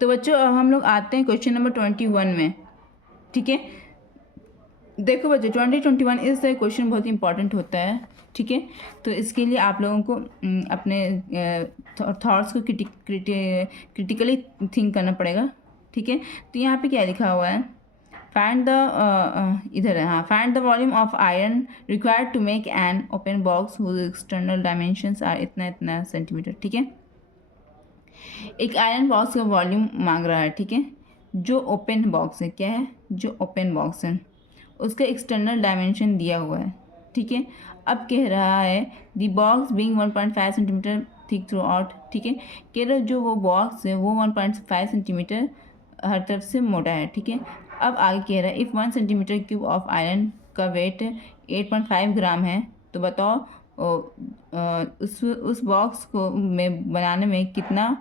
तो बच्चों अब हम लोग आते हैं क्वेश्चन नंबर 21 में। ठीक है, देखो बच्चों 2021 इस क्वेश्चन बहुत ही इंपॉर्टेंट होता है। ठीक है, तो इसके लिए आप लोगों को अपने थॉट्स को क्रिटिकली थिंक करना पड़ेगा। ठीक है, तो यहाँ पे क्या लिखा हुआ है, फाइंड द इधर है, हाँ, find the volume of iron required to make an open box whose external dimensions are इतना इतना सेंटीमीटर। ठीक है, एक आयरन बॉक्स का वॉल्यूम मांग रहा है। ठीक है, जो ओपन बॉक्स है, क्या है, जो ओपन बॉक्स है उसका एक्सटर्नल डायमेंशन दिया हुआ है। ठीक है, अब कह रहा है the box being 1.5 centimetre thick through out. ठीक है, कह रहा जो वो बॉक्स है वो 1.5 सेंटीमीटर हर तरफ से मोटा है। ठीक है, अब आगे कह रहा है if 1 centimetre cube of iron का वेट 8.5 ग्राम है तो बताओ उस बॉक्स को में बनाने में कितना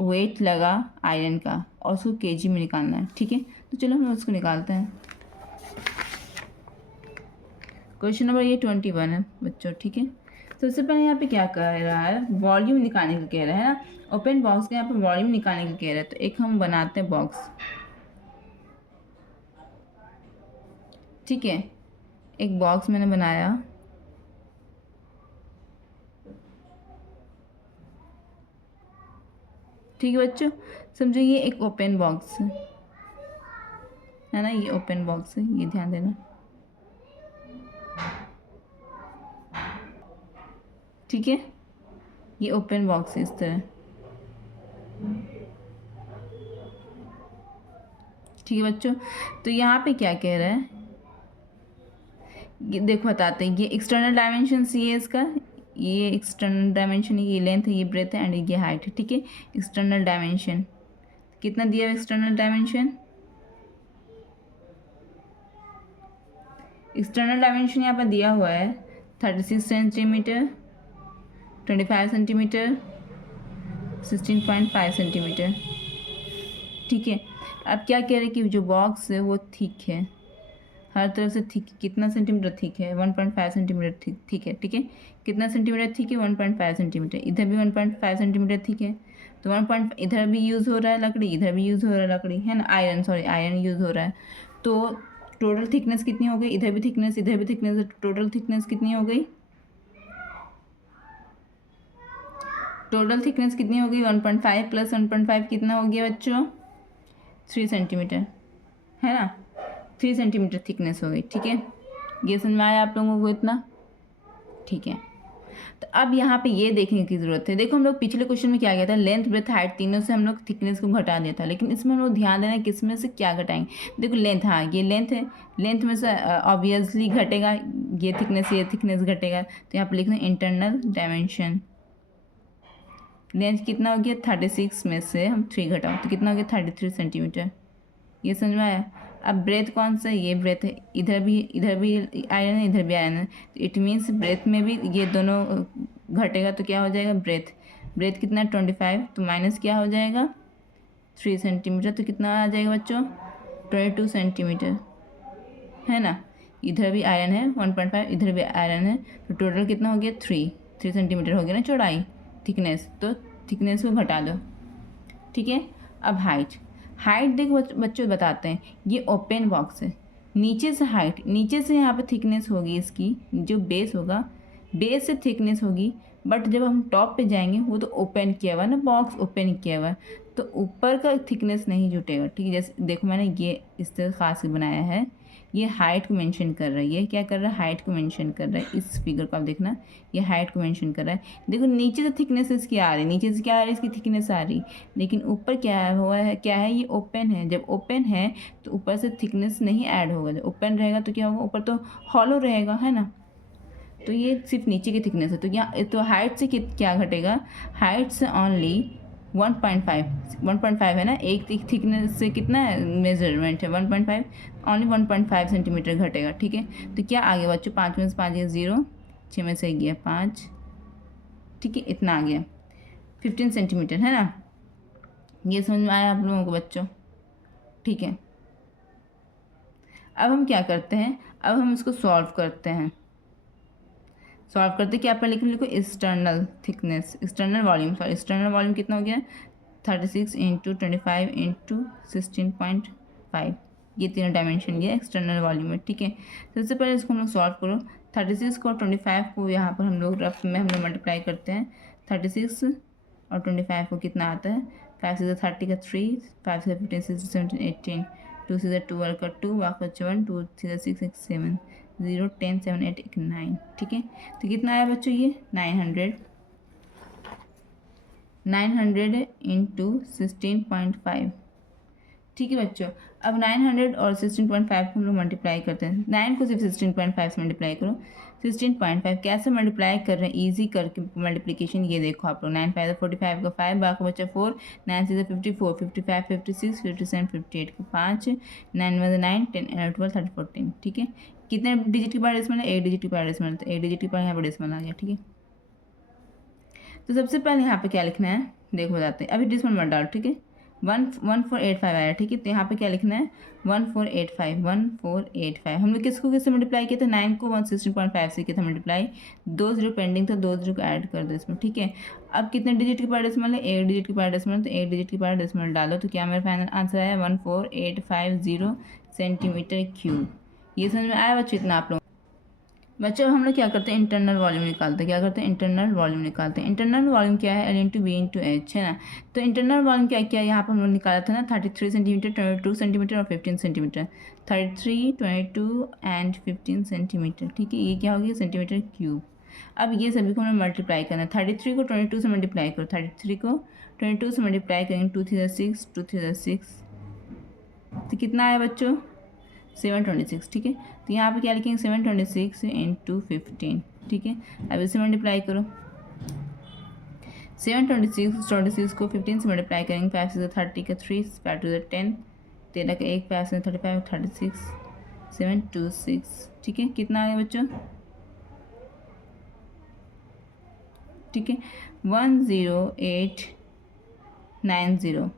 वेट लगा आयरन का, और उसको केजी में निकालना है। ठीक है, तो चलो हम उसको निकालते हैं। क्वेश्चन नंबर ये 21 है बच्चों। ठीक है, सबसे पहले यहाँ पे क्या कह रहा है, वॉल्यूम निकालने का कह रहा है ना, ओपन बॉक्स का यहाँ पे वॉल्यूम निकालने का कह रहा है। तो एक हम बनाते हैं बॉक्स। ठीक है, एक बॉक्स मैंने बनाया। ठीक है बच्चों, समझो ये एक ओपन बॉक्स है ना, ये ओपन बॉक्स है, ये ध्यान देना। ठीक है, ये ओपन बॉक्स है इस तरह। ठीक है बच्चों, तो यहाँ पे क्या कह रहा है, ये देखो बताते हैं, ये एक्सटर्नल डायमेंशन ये है इसका, ये एक्सटर्नल डायमेंशन, ये लेंथ है, ये ब्रेथ है एंड ये हाइट है। ठीक है, एक्सटर्नल डायमेंशन कितना दिया है, एक्सटर्नल डायमेंशन, एक्सटर्नल डायमेंशन यहाँ पर दिया हुआ है 36 सेंटीमीटर, 25 सेंटीमीटर, 16.5 सेंटीमीटर। ठीक है, अब क्या कह रहे हैं कि जो बॉक्स है वो थिक है, हर तरफ से थिक, कितना सेंटीमीटर थिक है, 1.5 सेंटीमीटर थिक है। ठीक है, कितना सेंटीमीटर थिक है, 1.5 सेंटीमीटर। इधर भी 1.5 सेंटीमीटर थिक है, तो 1. इधर भी यूज़ हो रहा है लकड़ी, इधर भी यूज़ हो रहा है लकड़ी, है ना, आयरन, सॉरी आयरन यूज़ हो रहा है। तो टोटल थिकनेस कितनी हो गई, इधर भी थिकनेस, इधर भी थिकनेस, टोटल थिकनेस कितनी हो गई, टोटल थिकनेस कितनी हो गई, 1.5 प्लस 1.5 कितना हो गया बच्चों, 3 सेंटीमीटर, है ना, 3 सेंटीमीटर थिकनेस हो गई। ठीक है, ये समझ में आया आप लोगों को इतना। ठीक है, तो अब यहाँ पे ये देखने की ज़रूरत है। देखो हम लोग पिछले क्वेश्चन में क्या किया था, लेंथ ब्रेथ हाइट तीनों से हम लोग थिकनेस को घटा दिया था, लेकिन इसमें हम लोग ध्यान देना किस में से क्या घटाएंगे। देखो लेंथ, हाँ ये लेंथ है, लेंथ में से ऑब्वियसली घटेगा ये थिकनेस घटेगा। तो यहाँ पर लिखना इंटरनल डायमेंशन, लेंथ कितना हो गया 36 में से हम 3 घटाओ तो कितना हो गया 33 सेंटीमीटर। ये समझ में आया। अब ब्रेथ कौन सा है, ये ब्रेथ है, इधर भी आयरन है, इधर भी आयरन है, तो इट मीन्स ब्रेथ में भी ये दोनों घटेगा तो क्या हो जाएगा, ब्रेथ कितना 25, तो माइनस क्या हो जाएगा 3 सेंटीमीटर, तो कितना आ जाएगा बच्चों 22 सेंटीमीटर, है ना। इधर भी आयरन है 1.5, इधर भी आयरन है, तो टोटल कितना हो गया 3 सेंटीमीटर हो गया ना चौड़ाई, थिकनेस, तो थिकनेस को घटा दो। ठीक है, अब हाइट देखो बच्चों बताते हैं, ये ओपन बॉक्स है, नीचे से हाइट, नीचे से यहाँ पे थिकनेस होगी इसकी, जो बेस होगा, बेस से थिकनेस होगी, बट जब हम टॉप पे जाएंगे वो तो ओपन किया हुआ है ना, बॉक्स ओपन किया हुआ है, तो ऊपर का थिकनेस नहीं जुटेगा। ठीक है, जैसे देखो मैंने ये इस तरह खास से बनाया है, ये हाइट को मेंशन कर रहा है, ये क्या कर रहा है, हाइट को मेंशन कर रहा है। इस फिगर को आप देखना, ये हाइट को मेंशन कर रहा है। देखो नीचे से थिकनेस इसकी आ रही, नीचे से क्या आ रही है, इसकी थिकनेस आ रही, लेकिन ऊपर क्या हुआ है, क्या है, ये ओपन है। जब ओपन है तो ऊपर से थिकनेस नहीं ऐड होगा, जब ओपन रहेगा तो क्या होगा, ऊपर तो हॉलो रहेगा, है ना। तो ये सिर्फ नीचे की थिकनेस है, तो यहाँ तो हाइट से क्या घटेगा, हाइट से ओनली 1.5 है ना, एक थिकनेस से कितना मेजरमेंट है 1.5, ओनली 1.5 सेंटीमीटर घटेगा। ठीक है, तो क्या आ गया बच्चों, 5 में से 5 गया 0, 6 में से गया 5, ठीक है, इतना आ गया 15 सेंटीमीटर, है ना। ये समझ में आया आप लोगों को बच्चों। ठीक है, अब हम क्या करते हैं, अब हम इसको सॉल्व करते हैं। क्या पर लिखो external thickness, external volume, sorry external volume कितना हो गया 36 इंटू 25 इंटू 16.5, ये तीनों डायमेंशन ये एक्सटर्नल वॉल्यूम है, ठीक है। सबसे पहले इसको हम लोग सॉल्व करो। 36 को और 25 को यहाँ पर हम लोग रफ में हम लोग मल्टीप्लाई करते हैं। 36 और 25 को कितना आता है, 5 से 30 का 3, 5 से 15, 16, 17, 18, 2 से 12 का 2, वापस 1, 2 से 6, 7, 0, 10, 7, 8, 9, ठीक है। तो कितना आया बच्चों ये 900 इंटू 16.5, ठीक है बच्चों। अब 900 और 16.5 को हम लोग मल्टीप्लाई करते हैं। 9 को सिर्फ 16.5 से मल्टीप्लाई करो। 16.5 कैसे मल्टीप्लाई कर रहे हैं, ईजी करके मल्टीप्लिकेशन ये देखो आप लोग। 9 5 45 का 5, बाकी बच्चा 4, 9 6 54, 55 56 57 58 का 5, 9 1 9, 10 11 12 13 14, ठीक है। कितने डिजिट के बाद डेसिमल है, 1 डिजिट के बाद डेसिमल, तो 1 डिजिट के बाद यहाँ पर डेसिमल आ गया, ठीक है। तो सबसे पहले यहाँ पे क्या लिखना है देखो बताते हैं। अभी डेसिमल मत डालो, ठीक है। 1485 आया, ठीक है। तो यहाँ पे क्या लिखना है 1485। हम लोग किसको किससे मल्टीप्लाई किया था, 9 को 16.5 से किया था मल्टीप्लाई। 2 0 पेंडिंग था, 2 0 को ऐड कर दो इसमें, ठीक है। अब कितने डिजिट के बाद डेसिमल है, 1 डिजिट के बाद डेसिमल, तो 1 डिजिट के बाद डेसिमल डालो। तो क्या मेरा फाइनल आंसर आया 14850 सेंटीमीटर क्यूब। ये समझ में आया बच्चों इतना आप लोग। बच्चों हम लोग क्या करते हैं, इंटरनल वॉल्यूम निकालते हैं। क्या करते हैं, इंटरनल वॉल्यूम निकालते हैं। इंटरनल वॉल्यूम क्या है, L into B into H, है ना। तो इंटरनल वॉल्यूम क्या क्या यहाँ पर हम लोग निकाला था ना, 33 सेंटीमीटर, 22 सेंटीमीटर और 15 सेंटीमीटर। 33, 22 एंड 15 सेंटीमीटर, ठीक है। ये क्या हो गया सेंटीमीटर क्यूब। अब ये सभी को हमें मल्टीप्लाई करना है। 33 को 22 से मल्टीप्लाई करो। 33 को 22 से मल्टीप्लाई करेंगे, 2 3 6, 2 3 6, तो कितना आया बच्चों 726, ठीक है। तो यहाँ पे क्या लिखेंगे 726 इंटू 15, ठीक है। अब इसे मल्टीप्लाई करो। 726 को 15 से मल्टीप्लाई करेंगे। 5 से 30 का 3, 5 to 10, 13 का 1, 5 से 35, 36, 726, ठीक है। कितना आ गया बच्चों, ठीक है 10890,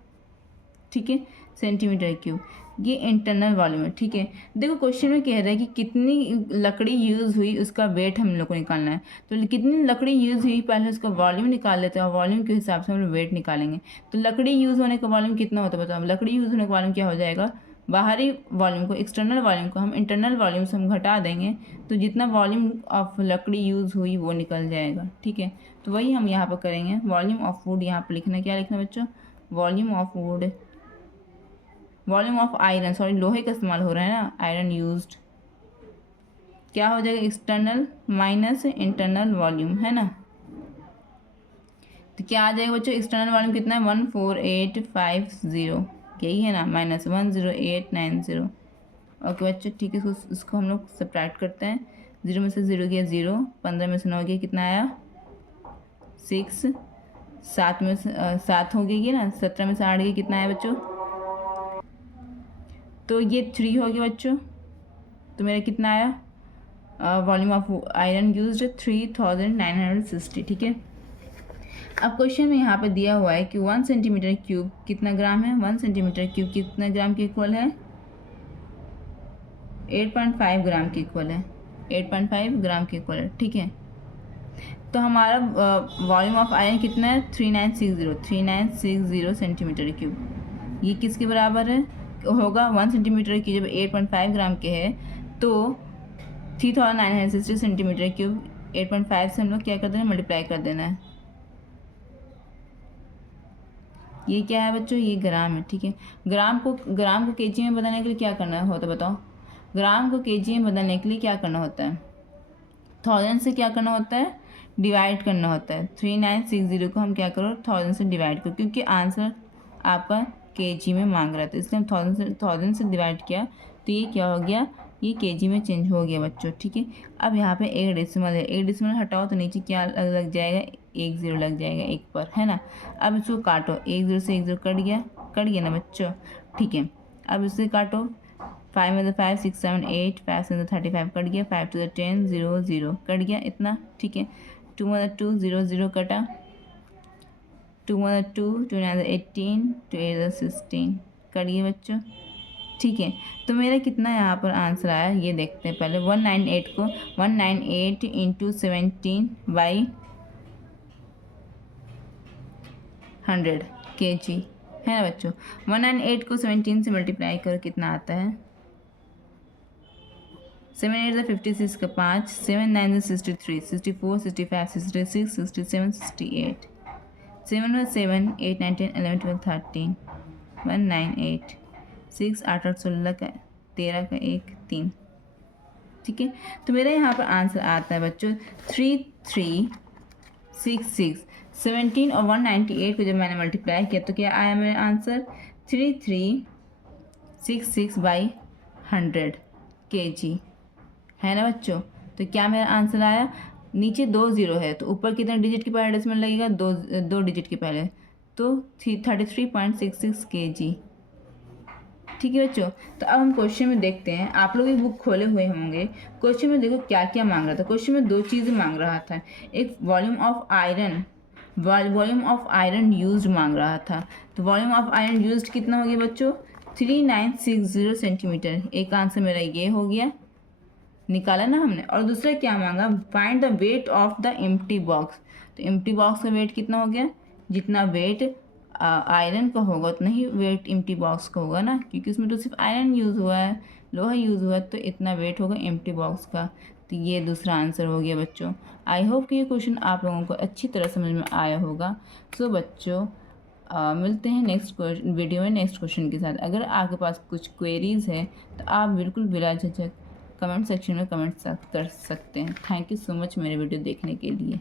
ठीक है, सेंटीमीटर क्यूब। ये इंटरनल वॉल्यूम है, ठीक है। देखो क्वेश्चन में कह रहा है कि कितनी लकड़ी यूज़ हुई उसका वेट हम लोग को निकालना है। तो कितनी लकड़ी यूज़ हुई पहले उसका वॉल्यूम निकाल लेते हैं और वॉल्यूम के हिसाब से हम लोग वेट निकालेंगे। तो लकड़ी यूज़ होने का वॉल्यूम कितना होता है बताओ। लकड़ी यूज़ होने का वॉल्यूम क्या हो जाएगा, बाहरी वॉल्यूम को, एक्सटर्नल वॉल्यूम को हम इंटरनल वॉल्यूम से हम घटा देंगे, तो जितना वॉल्यूम ऑफ लकड़ी यूज़ हुई वो निकल जाएगा, ठीक है। तो वही हम यहाँ पर करेंगे। वॉल्यूम ऑफ वुड यहाँ पर लिखना, क्या लिखना बच्चों, volume of would, volume of iron, sorry लोहे का इस्तेमाल हो रहा है ना, आयरन यूज्ड, क्या हो जाएगा एक्सटर्नल माइनस इंटरनल वॉल्यूम, है ना। तो क्या आ जाएगा बच्चों, एक्सटर्नल वॉल्यूम कितना है 14850, यही है ना, माइनस 10890। ओके बच्चों, ठीक है। इसको हम लोग सब्ट्रैक्ट करते हैं। 0 में से 0 गया 0, 15 में से 9 गया, कितना आया 6, 7 में से 7 हो गई ना, 17 में से 8 गया, कितना आया बच्चों, तो ये 3 हो गया बच्चों। तो मेरा कितना आया वॉल्यूम ऑफ आयरन यूज्ड 3960, ठीक है। अब क्वेश्चन में यहाँ पे दिया हुआ है कि 1 सेंटीमीटर क्यूब कितना ग्राम है। 1 सेंटीमीटर क्यूब कितना ग्राम के इक्वल है, 8.5 ग्राम के इक्वल है, 8.5 ग्राम के इक्वल है, ठीक है। तो हमारा वॉल्यूम ऑफ आयरन कितना है 3960 सेंटीमीटर क्यूब। ये किसके बराबर है होगा, 1 सेंटीमीटर की जब 8.5 ग्राम के है तो 3960 सेंटीमीटर क्यूब 8.5 से हम लोग क्या कर देना, मल्टीप्लाई कर देना है। ये क्या है बच्चों, ये ग्राम है, ठीक है। ग्राम को केजी में बदलने के लिए क्या करना होता है बताओ। ग्राम को केजी में बदलने के लिए क्या करना होता है, 1000 से क्या करना होता है, डिवाइड करना होता है। 3960 को हम क्या करो 1000 से डिवाइड करो, क्योंकि आंसर आपका केजी में मांग रहा था, इसलिए हम 1000 से डिवाइड किया, तो ये क्या हो गया, ये केजी में चेंज हो गया बच्चों, ठीक है। अब यहाँ पे एक डेसिमल है, एक डेसिमल हटाओ तो नीचे क्या लग जाएगा, 1 0 लग जाएगा एक पर, है ना। अब इसको काटो, 1 0 से 1 0 कट गया ना बच्चों, ठीक है। अब इसे काटो, 5 में 5 6 7 8, 5 से 35 कट गया, 5 to 10 0 0 कट गया इतना, ठीक है। 2 में 2 0 0 कटा, 2 में 2 2 9 18, 2 8 16 कट गया बच्चों, ठीक है। तो मेरा कितना यहाँ पर आंसर आया ये देखते हैं पहले। 198 को 198 इंटू 17 बाई 100, kg, है ना बच्चों। 198 को 17 से मल्टीप्लाई करो कितना आता है, 7 8 56 का 5, 7 9 63, 64 65 66 67 68, 7 7 8 9 10 11 12 13, 198, 6 8 8 16 का 13 का 1 3, ठीक है। तो मेरा यहाँ पर आंसर आता है बच्चों 3366। 17 और 198 को जब मैंने मल्टीप्लाई किया तो क्या आया मेरा आंसर 3366/100 kg, है ना बच्चों। तो क्या मेरा आंसर आया, नीचे 2 0 है तो ऊपर कितने डिजिट के पहले डेसिमल लगेगा, दो डिजिट के पहले, तो 33.66 kg, ठीक है बच्चों। तो अब हम क्वेश्चन में देखते हैं, आप लोग भी बुक खोले हुए होंगे। क्वेश्चन में देखो क्या क्या मांग रहा था। क्वेश्चन में 2 चीज़ें मांग रहा था, एक वॉल्यूम ऑफ आयरन यूज्ड मांग रहा था। तो वॉल्यूम ऑफ आयरन यूज्ड कितना हो गया बच्चों, 3960 सेंटीमीटर। एक आंसर मेरा ये हो गया, निकाला ना हमने। और दूसरा क्या मांगा, find the weight of the empty box. तो एम्प्टी बॉक्स का वेट कितना हो गया, जितना वेट आयरन का होगा उतना ही वेट एम्प्टी बॉक्स का होगा ना, क्योंकि उसमें तो सिर्फ आयरन यूज़ हुआ है, लोहा यूज़ हुआ है, तो इतना वेट होगा एम्प्टी बॉक्स का। तो ये दूसरा आंसर हो गया बच्चों। आई होप कि ये क्वेश्चन आप लोगों को अच्छी तरह समझ में आया होगा। सो बच्चों मिलते हैं नेक्स्ट वीडियो में नेक्स्ट क्वेश्चन के साथ। अगर आपके पास कुछ क्वेरीज़ है तो आप बिल्कुल बिला झिझक कमेंट सेक्शन में कमेंट कर सकते हैं। थैंक यू सो मच मेरे वीडियो देखने के लिए।